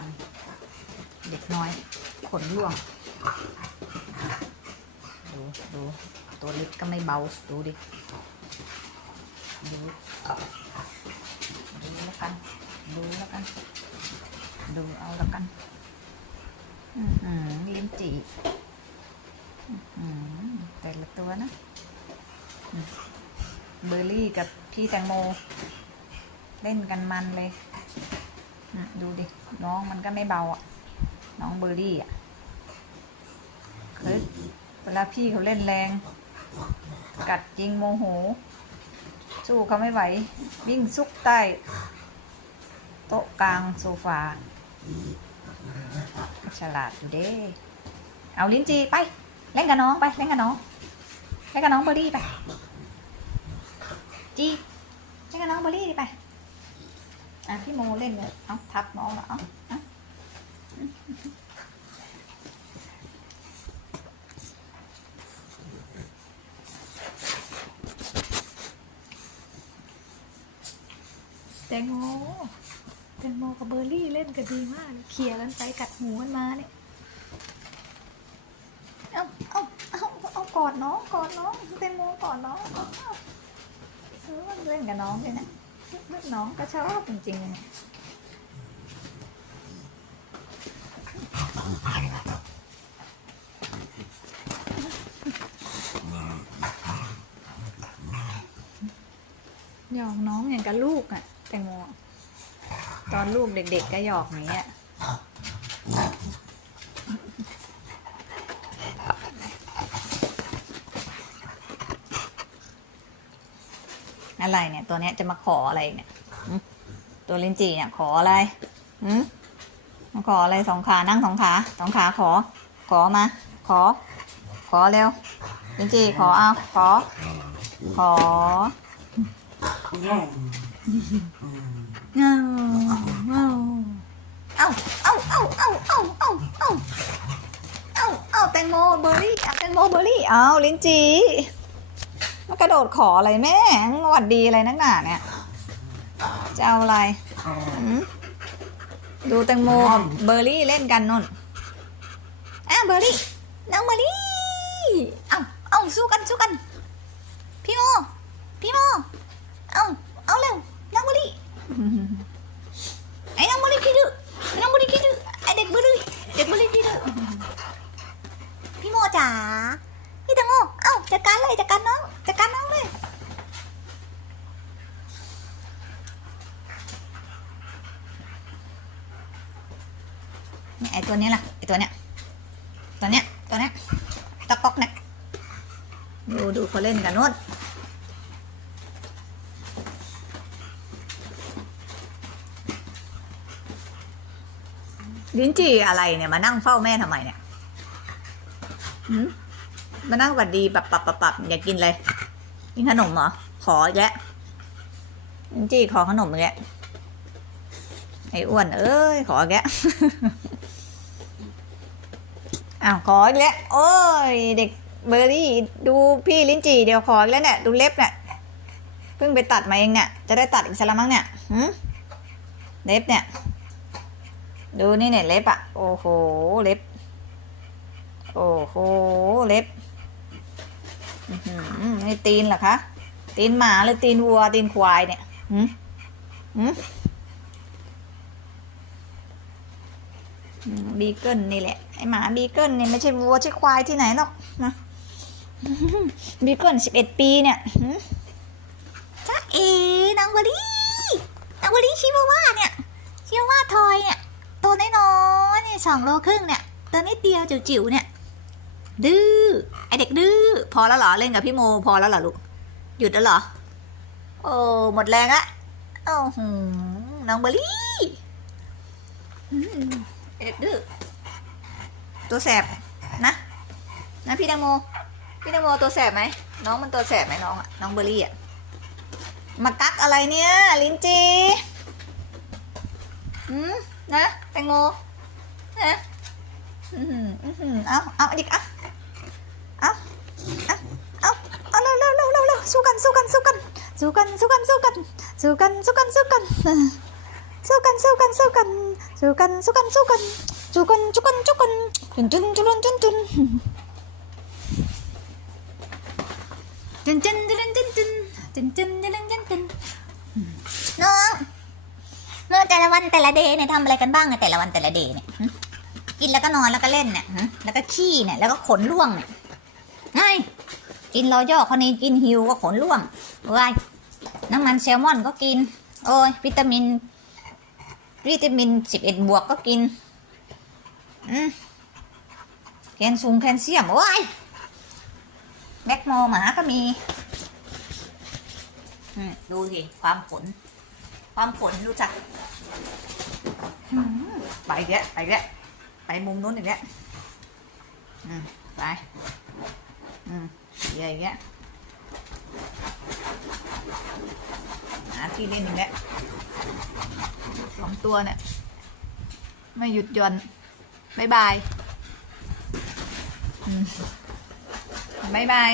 วัน เด็กน้อย ขนร่วง ดูดูตัวเล็กก็ไม่เบา ดูดิ ดู ดูแล้วกัน ดูแล้วกัน ดูเอาแล้วกัน อือหือลิ้นจี่อื้อหือแต่ละตัวนะ เบอร์รี่กับพี่แตงโม เล่นกันมันเลย ดูดิ น้องมันก็ไม่เบาอะ น้องเบอร์รี่อะเคยเวลาพี่เขาเล่นแรง กัดจริงโมโห สู้เขาไม่ไหว วิ่งซุกใต้ โต๊ะกลางโซฟา ฉลาดอยู่เด้ เอาลิ้นจีไป เล่นกับน้องไป เล่นกับน้อง เล่นกับน้องเบอร์รี่ไป จีเล่นกับน้องเบอร์รี่ไป อะพี่โมเล่นเลยเอาทับน้องเหรอเอาแตงโมแตงโมกับเบอร์รี่เล่นกันดีมากเคลียร์กันไปกัดหูกันมาเนี่ย เอาเอาเอาเอากอดน้องกอดน้องแตงโมกอดน้องเออเล่นกับน้องด้วยนะ น้องก็ชอบจริงๆ หยอกน้องอย่างกับลูกอะแตงโมตอนลูกเด็กๆก็หยอกอย่างเงี้ย อะไรเนี่ย ตัวเนี้ยจะมาขออะไรเนี่ยตัวลินจีเนี่ย ขออะไรหืมมาขออะไรสองขานั่งสองขาสองขาขอ ขอมา ขอ ขอเร็วลินจีขอเอาขอ ขอเอาเอาเอาเอาเอาเอาเอาเอาเอาเอาเอาแตงโมเบอร์รี่เอาแตงโมเบอร์รี่เอาลินจี กระโดดขออะไรแม่หวัดดีอะไรนักหนาเนี่ยจะเอาอะไรหืมดูแตงโมกับเบอร์รี่เล่นกันนนอะเบอร์รี่น้องเบอร์รี่เอาเอาสู้กันสู้กันพี่โมพี่โมเอาเอาเร็วน้องเบอร์รี่ไอ้น้องเบอร์รี่ขี้ดื้อไอ้น้องเบอร์รี่ขี้ดื้อไอ้เด็กเบอร์รี่เด็กเบอร์รี่ขี้ดื้อพี่โมจ๋าพี่แตงโมเอ้าจัดการเลยจัดการจัดการน้องเลยเนี่ย ไอตัวเนี้ยล่ะไอตัวเนี้ยตัวเนี้ยตัวเนี้ยตะก๊อกเนี่ยดูดูเขาเล่นกันนู่นลิ้นจี่อะไรเนี่ยมานั่งเฝ้าแม่ทำไมเนี่ยมานั่งหวัดดีปับปับปับปับอยากกินอะไรกินขนมเหรอ ขออีกแยะลิ้นจี่ขอขนมอีกแยะไอ้อ้วนเอ้ยขออีกแยะ อ้าวขออีกแล้วโอ้ยเด็กเบอร์รี่ดูพี่ลิ้นจี่เดี๋ยวขออีกแล้วเนี่ยดูเล็บเนี่ยเพิ่งไปตัดมาเองเนี่ยจะได้ตัดอีกสักละมั้งเนี่ยหืมเล็บเนี่ย ดูนี่เนี่ยเล็บอะโอ้โหเล็บ โอ้โหเล็บอื้อหือนี่ตีนเหรอคะตีนหมาหรือตีนวัวตีนควายเนี่ยหืมหืมบีเกิลนี่แหละ ไอหมาบีเกิลเนี่ยไม่ใช่วัวใช่ควายที่ไหนหรอกนะบีเกิลสิบเอ็ดปีเนี่ยจ้าเอ๋นางวลีนางวลีชิวาว่าเนี่ยชิวาว่าทอยเนี่ยตัวน้อยๆเนี่ยสองโลครึ่งเนี่ยตัวนิดเดียวจิ๋วๆเนี่ย ดื้อไอเด็กดื้อพอแล้วเหรอเล่นกับพี่โมพอแล้วเหรอลูกหยุดแล้วเหรอโอ้หมดแรงอะโอ้โหน้องเบอร์รี่อืมไอ้เด็กดื้อ ตัวแสบนะนะพี่แตงโมพี่แตงโมตัวแสบไหมน้องมันตัวแสบไหมน้องอะน้องเบอร์รี่อะมากักอะไรเนี่ยลิ้นจีอืมนะแตงโมนะอือหืออื้อหือเอาเอาอีกอะเอาเอาเอาเอาเร็วเร็วเร็วเร็วเร็วสู้กันสู้กันสู้กันสู้กันสู้กันสู้กันสู้กันสู้กันสู้กันสู้กันสู้กันสู้กันสู้กันสู้กันสู้กันสู้กัน สู้กันสู้กันจุนจุนจุนจุนจุนจุนจุนจุนจุนจุนจุนจุนจุนจุนจุนน้องน้องแต่ละวันแต่ละเดย์เนี่ยทำอะไรกันบ้างเนี่ยแต่ละวันแต่ละเดย์เนี่ยกินแล้วก็นอนแล้วก็เล่นเนี่ยแล้วก็ขี้เนี่ยแล้วก็ขนร่วงเนี่ยไงกินรอย่อคนนี้กินฮิวก็ขนร่วงว้ายน้ำมันแซลมอนก็กิน โอ้ยวิตามิน วิตามินสิบเอ็ดบวกก็กิน อืมแคลซูงแคลเซียม โอ้ยแมกโมหมาก็มีดูสิความผลความผลรู้จัก ไปอีกแล้วไปอีกแล้วไปมุมนู้นอีกแล้วอืมไปเยอะอีกแล้วหาที่เล่นอีกแล้วสองตัวเนี่ย ไม่หยุดหย่อน บายบายบายบาย